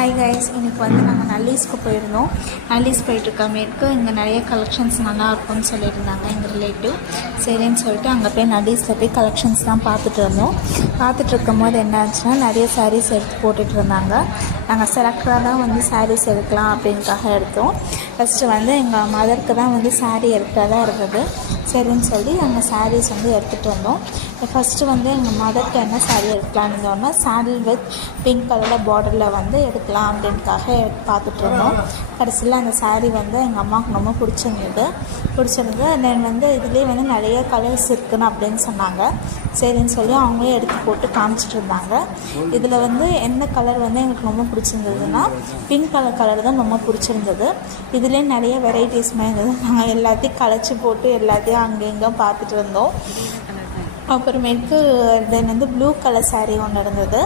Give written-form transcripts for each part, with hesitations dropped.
Hi guys, இன்றைக்கி வந்து நாங்கள் நல்லீஸ்க்கு போயிருந்தோம். நல்லீஸ் போயிட்டுருக்கமேற்கு இங்கே நிறைய கலெக்ஷன்ஸ் நல்லாயிருக்கும்னு சொல்லியிருந்தாங்க எங்கள் ரிலேட்டிவ். சரின்னு சொல்லிட்டு அங்கே போய் நல்லீஸில் போய் கலெக்ஷன்ஸ் தான் பார்த்துட்டு இருந்தோம். பார்த்துட்ருக்கும் போது என்ன ஆச்சுன்னா, நிறைய சாரீஸ் எடுத்து போட்டுட்டு இருந்தாங்க. நாங்கள் செலக்டராக தான் வந்து சாரீஸ் எடுக்கலாம் அப்படின்காக எடுத்தோம். ஃபஸ்ட்டு வந்து எங்கள் மதருக்கு தான் வந்து சாரீ எடுக்கிறதா இருந்தது. சரின்னு சொல்லி அந்த சாரீஸ் வந்து எடுத்துகிட்டு வந்தோம். ஃபஸ்ட்டு வந்து எங்கள் மதருக்கு என்ன சாரீ எடுக்கலான்னு இருந்தோன்னா, சாண்டில் வித் பிங்க் கலரில் பார்டரில் வந்து எடுக்கலாம் அப்படின்காக பார்த்துட்டு இருந்தோம். கடைசியில் அந்த சாரீ வந்து எங்கள் அம்மாவுக்கு ரொம்ப பிடிச்சிருந்தது. தென் வந்து இதுலேயே வந்து நிறைய கலர்ஸ் இருக்குன்னு அப்படின்னு சொன்னாங்க. சரின்னு சொல்லி அவங்களே எடுத்து போட்டு காமிச்சிட்டு இருந்தாங்க. இதில் வந்து எந்த கலர் வந்து எங்களுக்கு ரொம்ப பிடிச்சிருந்ததுன்னா, பிங்க் கலர் தான் ரொம்ப பிடிச்சிருந்தது. இதுலேயே நிறைய வெரைட்டிஸ்மே இருந்தது. நாங்கள் எல்லாத்தையும் கலைச்சி போட்டு எல்லாத்தையும் அங்கே இங்கே பார்த்துட்டு இருந்தோம். அப்புறமேட்டு தென் வந்து ப்ளூ கலர் சாரீ ஒன்று இருந்தது.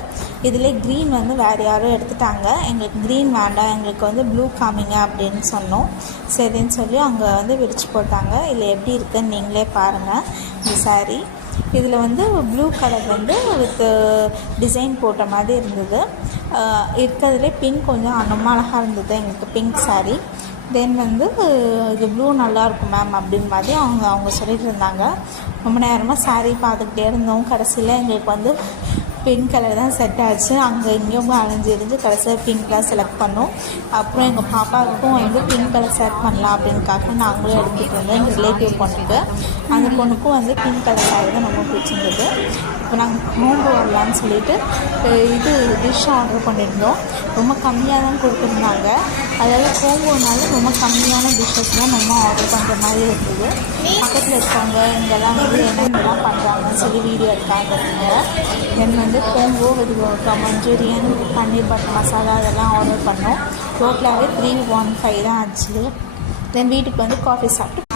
இதிலே க்ரீன் வந்து வேறு யாரும் எடுத்துட்டாங்க. எங்களுக்கு க்ரீன் வேண்டாம், எங்களுக்கு வந்து ப்ளூ காமிங்க அப்படின்னு சொன்னோம். சரின்னு சொல்லி அங்கே வந்து விரித்து போட்டாங்க. இதில் எப்படி இருக்குதுன்னு நீங்களே பாருங்கள். இந்த சாரீ இதில் வந்து ப்ளூ கலர் வந்து வித் டிசைன் போட்ட மாதிரி இருந்தது. இருக்கிறதுலே பிங்க் கொஞ்சம் ரொம்ப அழகாக இருந்தது எங்களுக்கு பிங்க் சாரீ. தென் வந்து இது ப்ளூ நல்லாயிருக்கும் மேம் அப்படின்னு மாதிரி அவங்க சொல்லிட்டு இருந்தாங்க. ரொம்ப நேரமாக சாரீ பார்த்துக்கிட்டே இருந்தோம். கடைசியில் எங்களுக்கு வந்து பிங்க் கலர் தான் செட் ஆச்சு. அங்கே இங்கேயும் அலைஞ்சிருந்து கடைசியில் பிங்க்லாம் செலக்ட் பண்ணோம். அப்புறம் எங்கள் பாப்பாவுக்கும் வந்து பிங்க் கலர் செலக்ட் பண்ணலாம் அப்படின்னுக்காக நாங்களும் எடுத்துகிட்டு இருந்தோம். எங்கள் ரிலேட்டிவ் பொண்ணுக்கு, அந்த பொண்ணுக்கும் வந்து பிங்க் கலர் சாரீ தான் ரொம்ப பிடிச்சிருந்தது. இப்போ நாங்கள் நோம்பு வரலான்னு சொல்லிட்டு இது டிஷ் ஆர்டர் பண்ணியிருந்தோம். ரொம்ப கம்மியாக தான் கொடுத்துருந்தாங்க. அதாவது கோம்போனால ரொம்ப கம்மியான டிஷ்ஷஸ் தான் நம்ம ஆர்டர் பண்ணுற மாதிரி இருந்தது. பக்கத்தில் இருக்கவங்க இங்கெல்லாம் வந்து என்னென்னலாம் பண்ணுறாங்கன்னு சொல்லி வீடியோ எடுக்காங்க. தென் வந்து combo with Manchurian, paneer butter masala அதெல்லாம் ஆர்டர் பண்ணோம். டோட்டலாகவே 315 தான் ஆச்சு. தென் வீட்டுக்கு வந்து காஃபி சாப்பிட்டு